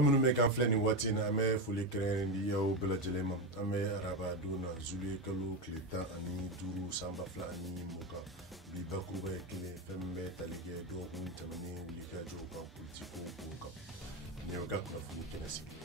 minnu bɛ kan filɛ nin waati in na an bɛ foli kɛrɛn di aw bɛɛ lajɛlen ma an bɛ araba don na zuliye kalo tile 15 san 2020 bi bakuruba ye kelen fɛn min bɛ tali kɛ dɔgɔkun tɛmɛnen wulikajɔw kan politiko kow kan nin y'aw ka kunnafoni kɛnɛ sigi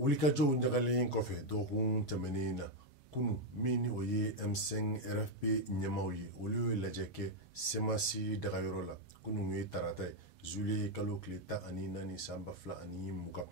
wulikajɔw ɲagalen kɔfɛ dɔgɔkun tɛmɛnen na kunu min ni o ye M5 RFP ɲɛmaw ye olu ye lajɛ kɛ semasi dagayɔrɔ la kunu ye tarata ye zuliye kalo tile 14 san 2020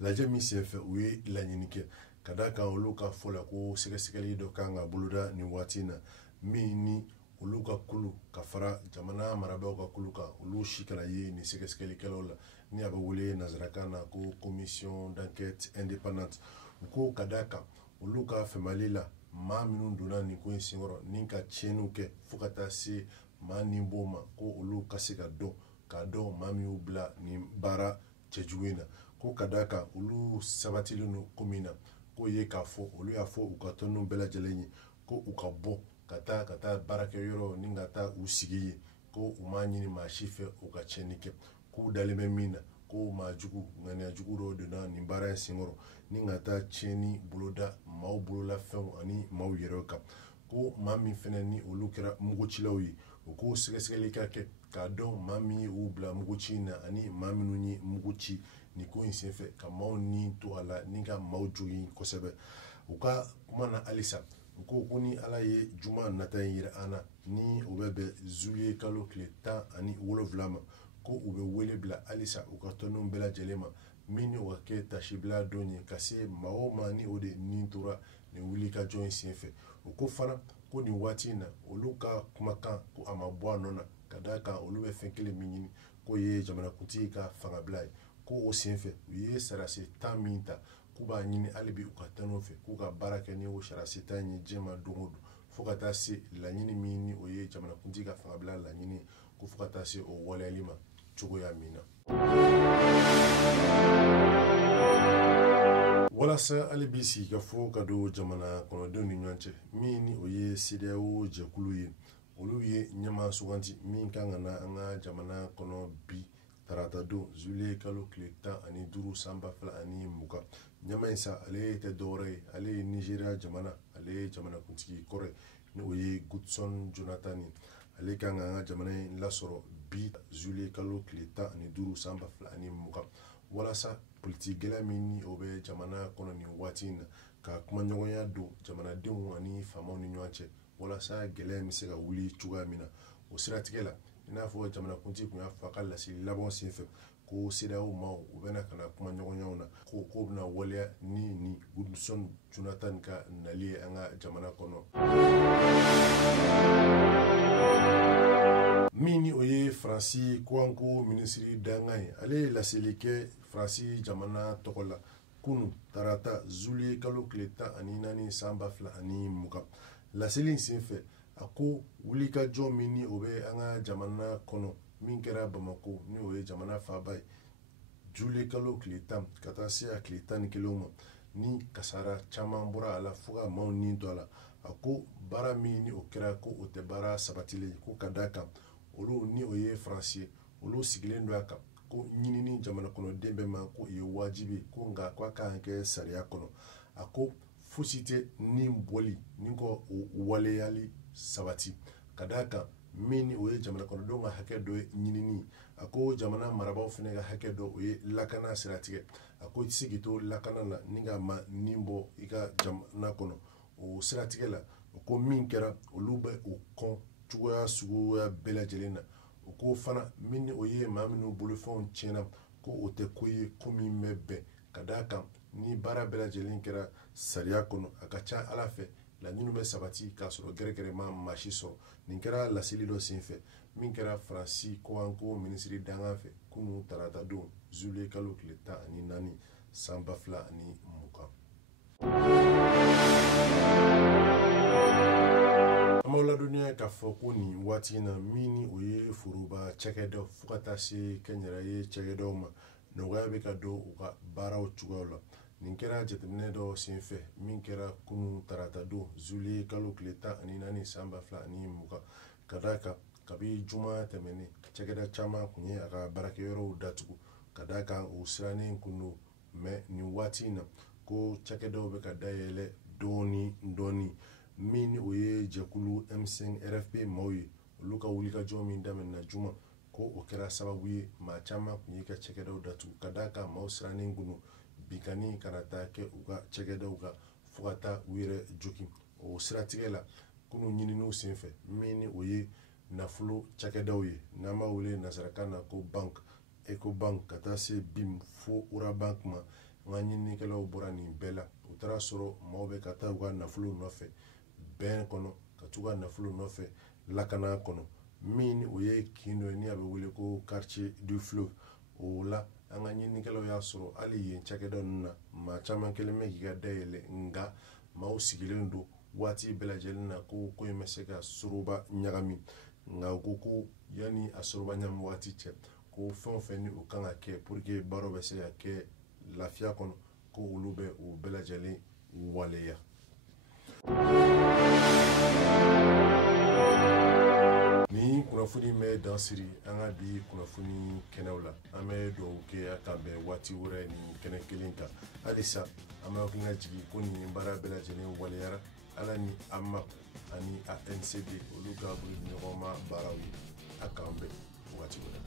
lajɛ min senfɛ u ye laɲini kɛ ka da kan olu ka fɔ la ko sɛgɛsɛgɛli dɔ kan ka boloda nin waati na min ni olu ka kulu ka fara jamana marabaaw ka kulu kan olu si kana ye nin sɛgɛsɛgɛlikɛlaw la ni a bɛ wele nazarakan na ko commission d'enquête indépendante u ko ka da kan olu ka fɛmali la maa minnu donna nin ko in senkɔrɔ ni ka tiɲɛniw kɛ fo ka taa se maa nin b'o ma ko olu ka se ka dɔn maa min y'u bila nin baara cɛjugu in na ko ka da kan olu sabatilen don ko min na ko ye k'a fɔ olu y'a fɔ u ka tɔnniw bɛɛ lajɛlen ye ko u ka bɔ ka taa baarakɛyɔrɔ ni ka taa u sigi ye ko u m'a ɲini maa si fɛ u ka tiɲɛni kɛ k'u dalen bɛ min na ko maa jugu ŋaniya jugu dɔw donna nin baara in senkɔrɔ ni ka taa tiɲɛni boloda maaw bolola fɛnw ani maaw yɛrɛ kan ko maa min fɛnɛ ni olu kɛra mugucilaw ye u ko sɛgɛsɛgɛli ka kɛ k'a dɔn maa min ye u bila muguci in na ani maa minnu ye mugu ci nin ko in senfɛ ka maaw ni to a la ni ka maaw jogin kosɛbɛ u ka kuma na halisa u ko ni ala ye juma nata in yira an na ni o bɛ bɛn zuliye kalo tile 17 ma ko u bɛ wele bila halisa u ka tɔnniw bɛɛ lajɛlen ma min ni o ka kɛ tasibila don ye ka se maa o maa ni o de nin tora nin wulikajɔ in senfɛ u ko fana ko nin waati in na olu ka kumakan ko a ma bɔ a nɔ na ka da kan olu bɛ fɛn kelen min ɲini k'o ye jamanakuntigi ka fangabila ye ko o senfɛ u ye sarasi 10 min ta k'u b'a ɲini hali bi u ka tɔnniw fɛ k'u ka baara kɛ ni o sarasi 10 ye diɲɛma don o don fo ka taa se laɲini min ni o ye jamanakuntigi ka fangabila laɲini ye ko fo ka taa se o waleyali ma cogoya min na walasa hali bi sigi ka fɔ ka don jamana kɔnɔdenw ni ɲɔgɔn cɛ min ni o ye CEDEAO jɛkulu ye olu ye ɲɛmaa suganti min kan ka na an ka jamana kɔnɔ bi tarata don zuliye kalo tile 15 san 2020 ɲɛmaa in sa ale tɛ dɔwɛrɛ ye ale ye Nigeria jamana ale ye jamanakuntigi kɔrɔ ye ni o ye Goodson Jonathan ye ale kan ka an ka jamana in lasɔrɔ bi zuliye kalo tile 15 san 2020 walasa politiki gɛlɛya min ni o bɛ jamana kɔnɔ nin waati in na ka kumaɲɔgɔnya don jamanadenw ani faamaw ni ɲɔgɔn cɛ walasa gɛlɛya bɛ se ka wuli cogoya min na o siratigɛ la i n'a fɔ jamanakuntigi tun y'a fɔ a ka laseli laban senfɛ ko CEDEAO maaw u bɛna ka na kumaɲɔgɔnyaw na ko bɛna waleya ni Goodson Jonathan ka nali ye an ka jamana kɔnɔ min ni o ye Faransi kɔkanko minisiri dankan ye ale ye laseli kɛ Faransi jamana tɔgɔ la kunu tarata zuliye kalo tile 14 san 2020 laseli in senfɛ a ko wulikajɔ min ni o bɛ an ka jamana kɔnɔ min kɛra Bamako ni o ye jamana faaba ye zuliye kalo tile 10 ka taa se a tile 11 ma ni kasara caman bɔra a la fo ka maaw nin to a la a ko baara min ni o kɛra ko o tɛ baara sabatilen ko ka da kan olu ni o ye Faransi olu sigilen don a kan ko ɲinini jamana kɔnɔden bɛɛ ma ko ye wajibi ko nka k'a kan kɛ sariya kɔnɔ a ko fosi tɛ ni bɔli ni ko waleyali sabati ka da kan min ni o ye jamana kɔnɔdenw ka hakɛ dɔ ye ɲinini a ko jamana marabaaw fana ka hakɛ dɔ o ye lakana siratigɛ a ko i tɛ se k'i to lakana la ni ka ma ni bɔ i ka jamana kɔnɔ o siratigɛ la o ko min kɛra olu bɛ o kɔn cogoya suguya bɛɛ lajɛlen na o ko fana min ni o ye maa minnu bolofɛnw tiɲɛna ko o tɛ ko ye ko min bɛ bɛn ka da kan ni baara bɛɛ lajɛlen kɛra sariya kɔnɔ a ka ca ala fɛ laɲiniw bɛ sabati k'a sɔrɔ gɛrɛgɛrɛ ma maa si sɔrɔ nin kɛra laseli dɔ senfɛ min kɛra Faransi kɔkanko minisiri dankan fɛ kunu tarata don zuliye kalo tile 14 san 2020 an b'aw ladɔnniya k'a fɔ ko nin waati in na min ni o ye foroba cakɛdaw fo ka taa se kɛnyɛrɛye cakɛdaw ma nɔgɔya bɛ ka don u ka baaraw cogoyaw la nin kɛra jateminɛ dɔ senfɛ min kɛra kunu tarata don zuliye kalo tile 14 san 2020 ka da kan kabi juma tɛmɛnen cakɛda caman kun ye a ka baarakɛyɔrɔw datugu ka d'a kan o sirannen kun don mɛ nin waati in na ko cakɛdaw bɛ ka dayɛlɛ dɔɔni min ni o ye jɛkulu M5 RFP maaw ye olu ka wulikajɔ min daminɛna juma ko o kɛra sababu ye maa caman kun ye ka cakɛdaw datugu ka d'a kan maaw sirannen kun don binkani kana taa kɛ u ka cakɛdaw kan fo ka taa u yɛrɛ joki o siratigɛ la kunu ɲininiw senfɛ min ni o ye nafolo cakɛdaw ye n'an b'a wele nazarakan na ko bank Ecobank ka taa se BIM fo Ura Bank ma n ka ɲininikɛlaw bɔra nin bɛɛ la u taara sɔrɔ maaw bɛ ka taa u ka nafolo nɔfɛ bɛn kɔnɔ ka t'u ka nafolo nɔfɛ lakana kɔnɔ min o ye kin dɔ ye ni a bɛ wele ko quartier du fleuve o la an ka ɲininikɛlaw y'a sɔrɔ hali yen cakɛda ninnu na maa caman kelen bɛ k'i ka dayɛlɛ nka maaw sigilen don waati bɛɛ lajɛlen na ko in bɛ se ka soroba ɲagami nka u ko yanni a soroba ɲagami waati cɛ ko fɛn o fɛn ni o kan ka kɛ pour que baaraw bɛ se ka kɛ lafiya kɔnɔ ko olu bɛ o bɛɛ lajɛlen waleya. Ni kunnafoni bɛ dan siri an ka bi kunnafoni kɛnɛw la an bɛ dugawu kɛ a ka bɛn waati wɛrɛ ni kɛnɛ kelen kan halisa an bɛ hakilina jigin ko nin baara bɛɛ lajɛlen waleyara ala ni AMAP ani ANCD olu ka boli ɲɔgɔn ma baaraw ye a k'an bɛn waati wɛrɛ.